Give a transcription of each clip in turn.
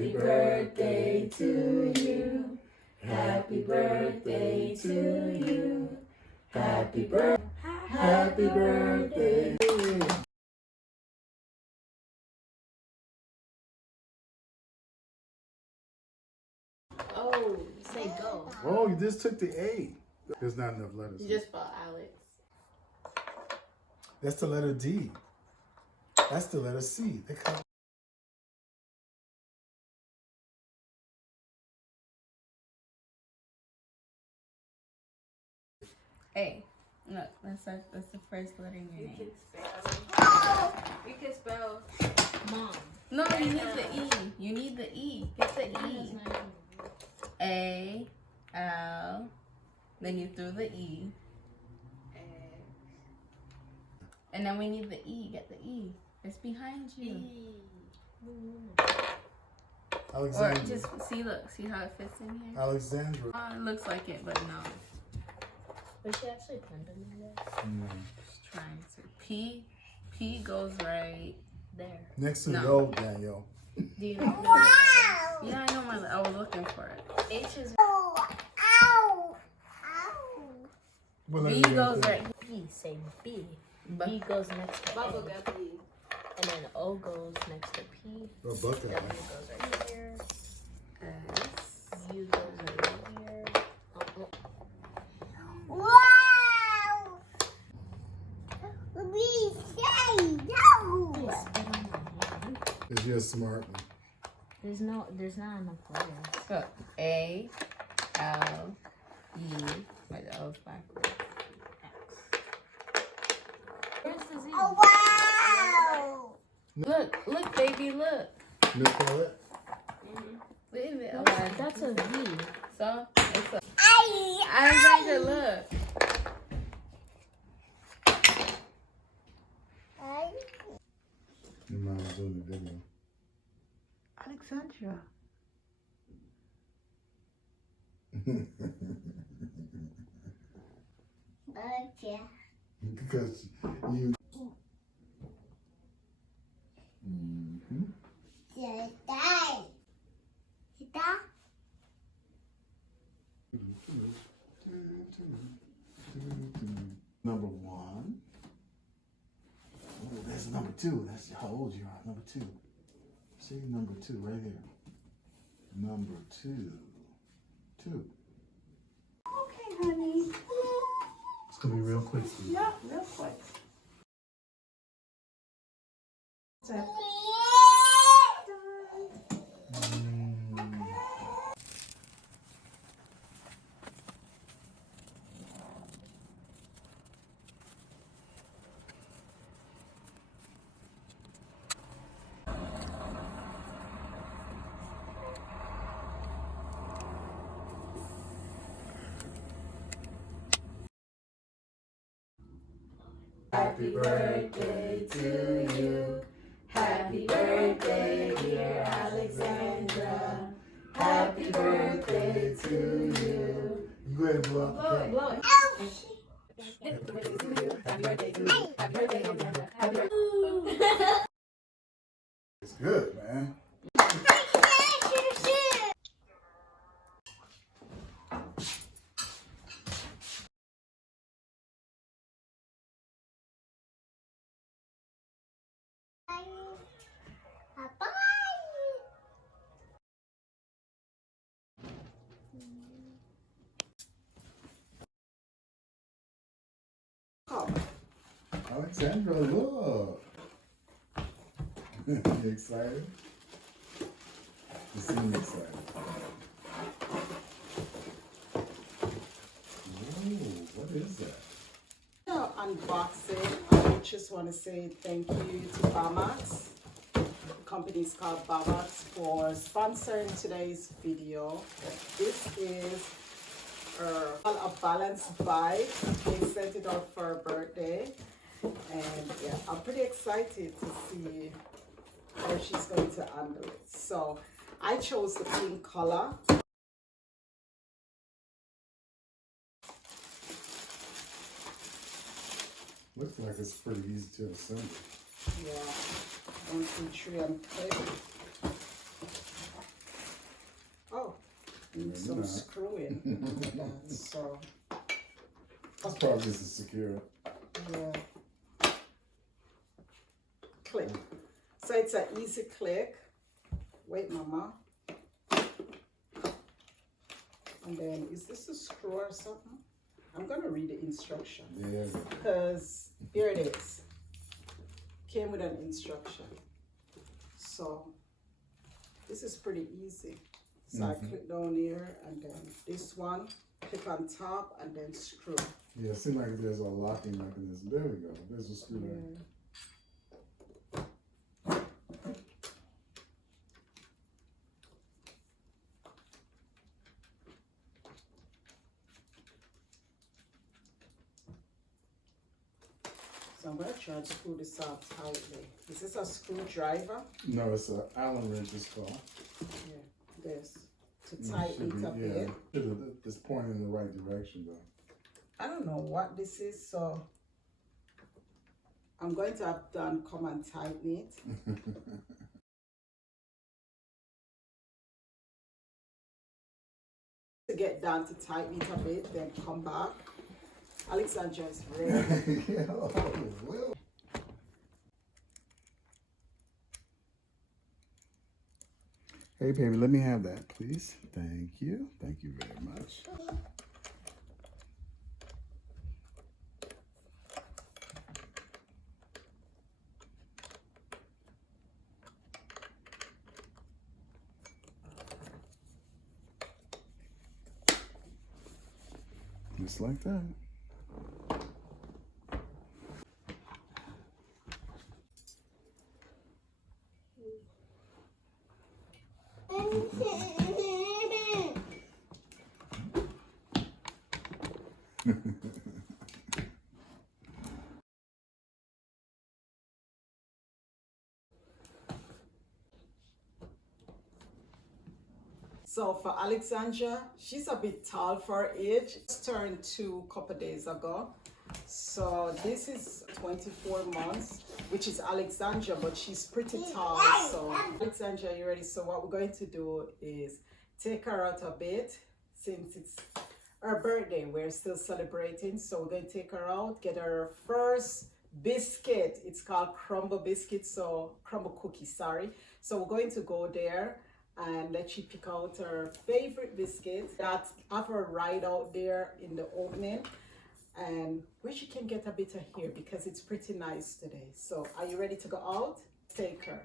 Happy birthday to you. Happy birthday to you. Happy birthday. Happy birthday. Oh, say go. Oh, you just took the A. There's not enough letters. You just spelled Alex. That's the letter D. That's the letter C. A. Look, that's the first letter in your name. You can spell mom. No, you need the E. You need the E. Get the E. A, L. Then you threw the E. And then we need the E. Get the E. It's behind you. Alexandra. Or just see how it fits in here. Alexandra. It looks like it, but no. But she actually planned on that. Just trying to. P goes right There. Next to the O, Daniel. Do you know? Yeah, I know I was looking for it. H is. What B letter goes you got right. B. Say B. B goes next to A. And then O goes next to P. there? Oh, bucket. W goes right here. S. U goes right here. Because you're smart. There's not enough letters. Look, A, L, E. Wait, the L's backwards. X. Where's the Z? Look, baby, look. You call it? Leave it. That's a V. So, it's a. Alexandra, look. Your mom's doing the video. Alexandra. Because you. Number one. Oh, that's number two. That's how old you are. Number two. See, number two right here. Number two. Two. Okay, honey. It's gonna be real quick, sweetie. Yeah, real quick. Happy birthday to you. Happy birthday, dear Alexandra. Happy birthday to you. You go ahead and blow out the cake. Blow it. Happy birthday to you. Happy birthday to you. Happy birthday, Alexandra. Happy birthday. It's good, man. Alexandra, look. You excited? You seem excited. Ooh, what is that? Unboxing. I just want to say thank you to Bammax. The company is called Bammax for sponsoring today's video. This is a balanced bite. They sent it out for her birthday. And yeah, I'm pretty excited to see how she's going to handle it. So I chose the pink color. Looks like it's pretty easy to assemble. Yeah, 1, 2, 3, and play. need some not. screwing. And so, It's probably just a secure. yeah. Click. So it's an easy click. Wait, Mama. And then, is this a screw or something? I'm going to read the instruction. Yeah. Because here it is. Came with an instruction. So, this is pretty easy. So I click down here and then this one, click on top and then screw. Yeah, it seems like there's a locking mechanism. There we go. There's a screw there. So I'm going to try to screw this out tightly. Is this a screwdriver? No, it's an Allen wrench. It's called. Yeah, this. To tighten it a bit. It's pointing in the right direction though. I don't know what this is, so I'm going to have Dan come and tighten it. To get Dan to tighten it a bit, then come back. Alexandra is ready. Yeah, oh, well. Hey, baby, let me have that, please. Thank you. Thank you very much. Just like that. So for Alexandra, she's a bit tall for her age. Just turned 2 a couple days ago. So this is 24 months, which is Alexandra, but she's pretty tall. So Alexandra, you ready? So what we're going to do is take her out a bit. Since it's her birthday, we're still celebrating. So we're going to take her out, get her first biscuit. It's called crumble biscuit, so crumble cookie, sorry. So we're going to go there and let you pick out her favorite biscuit. That's have her right out there in the opening, and where she can get a bit of hair because it's pretty nice today. So are you ready to go out? Take her.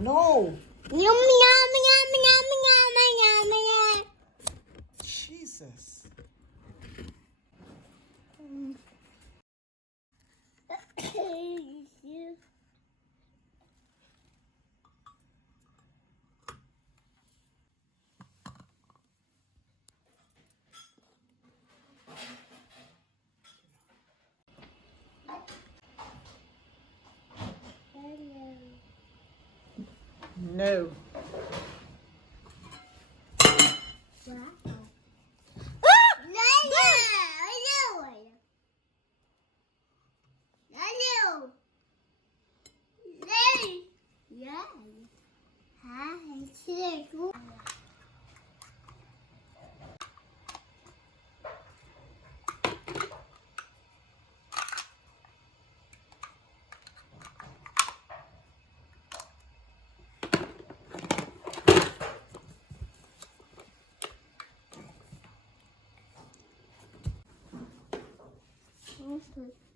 No. Yum, yum, yum, yum, yum, yum, yum. Jesus. No. Okay.